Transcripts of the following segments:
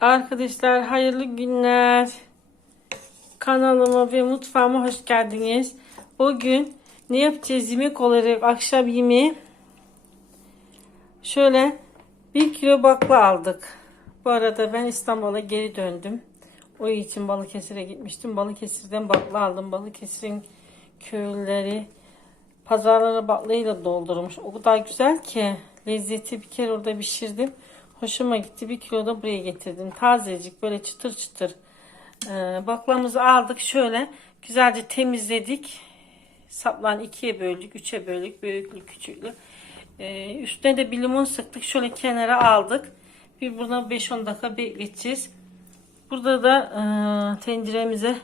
Arkadaşlar hayırlı günler. Kanalıma ve mutfağıma hoş geldiniz. Bugün ne yapacağız yemek olarak akşam yemeği? Şöyle bir kilo bakla aldık. Bu arada ben İstanbul'a geri döndüm. O için Balıkesir'e gitmiştim. Balıkesir'den bakla aldım. Balıkesir'in köylüleri pazarlara baklayla doldurmuş. O kadar güzel ki lezzeti bir kere orada pişirdim. Hoşuma gitti. Bir kilo da buraya getirdim. Tazecik böyle çıtır çıtır. Ee, baklamızı aldık. Şöyle güzelce temizledik. Saplan ikiye böldük. Üçe böldük. Büyüklü küçüklü. Ee, üstüne de bir limon sıktık. Şöyle kenara aldık. Bir buna 5-10 dakika bekleteceğiz. Burada da e, tenceremize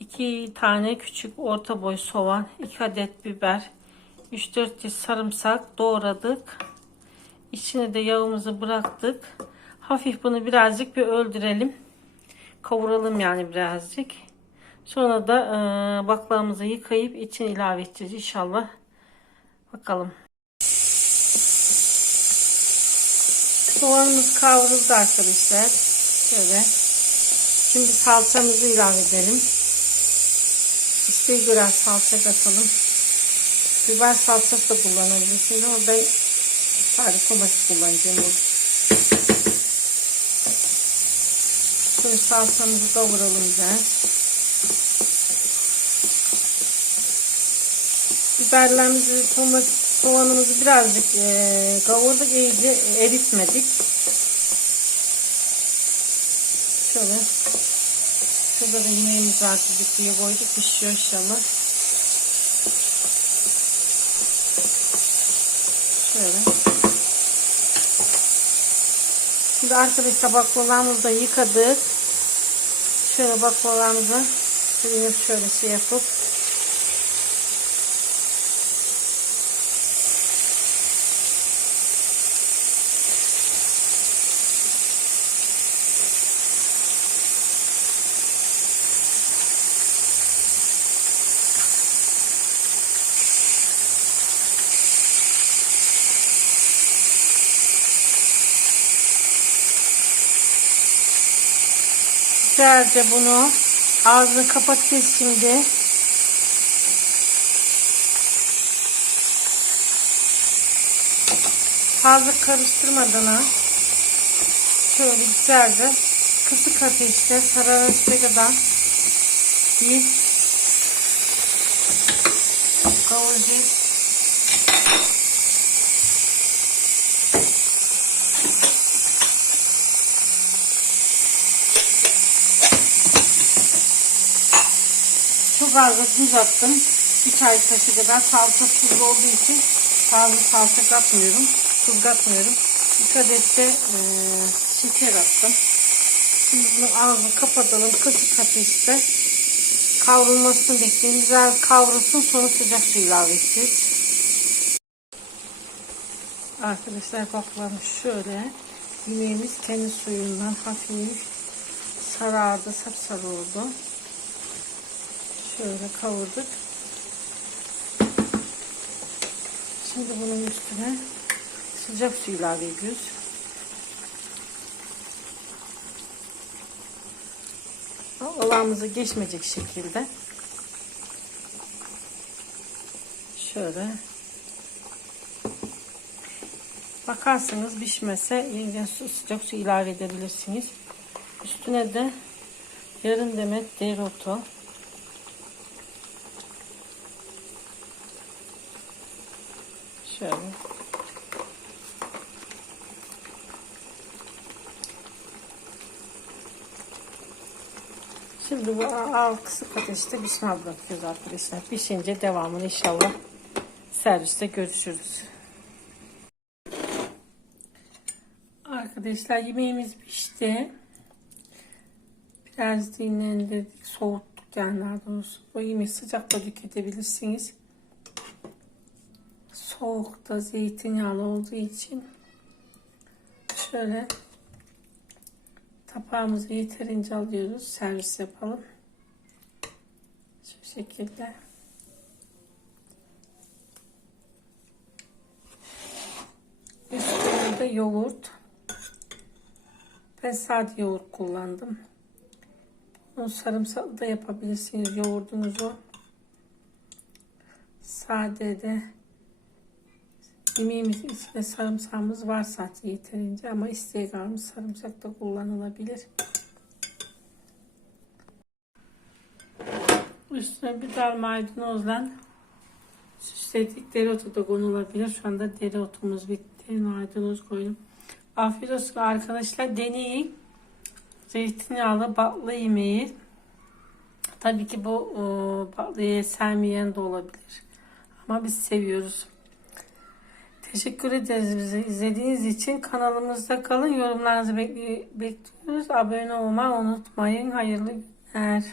2 tane küçük orta boy soğan, 2 adet biber, 3-4 diş sarımsak doğradık. İçine de yağımızı bıraktık. Hafif bunu birazcık bir öldürelim. Kavuralım yani birazcık. Sonra da e, baklavamızı yıkayıp içine ilave edeceğiz inşallah. Bakalım. Soğanımız kavruldu arkadaşlar. Şöyle. Şimdi salçamızı ilave edelim. İsteğe göre salça katalım. Biber salçası da kullanabilirsiniz ama ben sadece domates kullanacağım. burada. Şimdi salçamızı kavuralım biraz. Biberlerimizi, soğanımızı birazcık e, kavurduk, iyice eritmedik. Şöyle Şurada da yemeğimiz var düdüklüye koyduk. Pişiyor inşallah. Şöyle. Şimdi arkadaşlar baklavalarımızı da yıkadık. Şöyle baklavalarımızı şöyle şöyle şey yapıp güzelce bunu ağzını kapatacağız şimdi. Fazla karıştırmadan. Şöyle güzelce kısık ateşte sararıncaya kadar bir kavuracağız. Çok az da tuz attım. Bir çay kaşığı kadar salça tuzlu olduğu için fazla salça katmıyorum. Tuz katmıyorum. Bir adet de e, şeker attım. Şimdi bunu ağzını kapatalım. Kısık ateşte kavrulmasını bekleyin. Güzel kavrulsun sonra sıcak su ilave edeceğiz. Arkadaşlar baklavamız şöyle. Yemeğimiz kendi suyundan hafif sarardı, sapsarı oldu. Şöyle kavurduk. Şimdi bunun üstüne sıcak su ilave ediyoruz. Olağımızı geçmeyecek şekilde. Şöyle. Bakarsınız pişmese yeniden su, sıcak su ilave edebilirsiniz. Üstüne de yarım demet dereotu. Şöyle. Şimdi bu alt kısık ateşte pişmeye bırakıyoruz arkadaşlar. Pişince devamını inşallah serviste görüşürüz. Arkadaşlar yemeğimiz pişti. Biraz dinlendirdik. Soğuttuk yani daha doğrusu. Bu yemeği sıcakta tüketebilirsiniz soğukta zeytinyağlı olduğu için şöyle tapağımızı yeterince alıyoruz. Servis yapalım. Şu şekilde. Üstüne de yoğurt. Ben sade yoğurt kullandım. Bunu sarımsaklı da yapabilirsiniz yoğurdunuzu. Sade de yemeğimizin içinde sarımsağımız var zaten yeterince ama isteğimiz sarımsak da kullanılabilir. Üstüne bir dal maydanozla süsledik. Dereotu da konulabilir. Şu anda dereotumuz bitti. Maydanoz koydum. Afiyet olsun arkadaşlar. Deneyin. Zeytinyağlı bakla yemeği. Tabii ki bu e, baklıyı sevmeyen de olabilir. Ama biz seviyoruz. Teşekkür ederiz bizi izlediğiniz için. Kanalımızda kalın. Yorumlarınızı bekli- bekliyoruz. Abone olmayı unutmayın. Hayırlı günler.